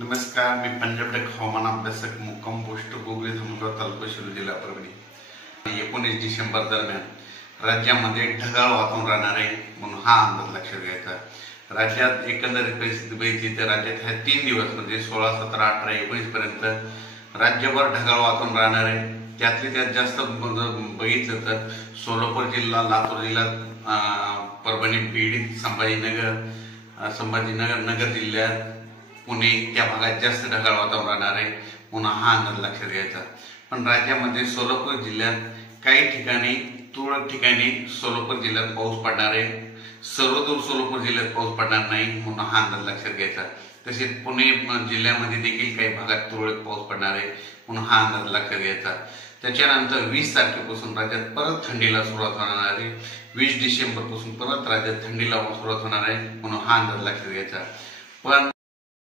नमस्कार, मी पंजाब टेक हवामान अभ्यासक मुक्काम पोस्ट गोगरी धामणगाव तालुका शिरूर जिल्हा परभणी। 19 डिसेंबर दरम्यान राज्यामध्ये ढगाळ वातावरण राहणार आहे म्हणून हा अंदाज लक्षात घ्यायचा। राज्यात एकंदरीत परिस्थिती बघितली तर राज्यात ह्या 3 दिवस म्हणजे 16, 17, 18, 19 पर्यंत राज्यभर ढगाळ वातावरण राहणार आहे। त्यातले त्यात जास्त बघितलं तर सोलापूर जिल्हा, लातूर जिल्हा, परभणी, बीड, संभाजीनगर, नगर जिल्ह्यात, पुणे त्या भागात जास्त ढगाळ वातावरण राहणार आहे म्हणून हा अंदाज लक्षात घ्यायचा। पण राज्यामध्ये सोलापूर जिल्ह्यात काही ठिकाणी, तुरळक ठिकाणी सोलापूर जिल्ह्यात पाऊस पडणार आहे। सर्वदूर सोलापूर जिल्ह्यात पाऊस पडणार नाही म्हणून हा अंदाज लक्षात घ्यायचा। तसेच पुणे जिल्ह्यामध्ये देखील काही भागात तुरळक पाऊस पडणार आहे म्हणून हा अंदाज लक्षात घ्यायचा। त्याच्यानंतर 20 तारखेपासून राज्यात परत थंडीला सुरुवात होणार आहे। 20 डिसेंबर पासून परत राज्यात थंडीला सुरुवात होणार आहे म्हणून हा अंदाज लक्षात घ्यायचा। पण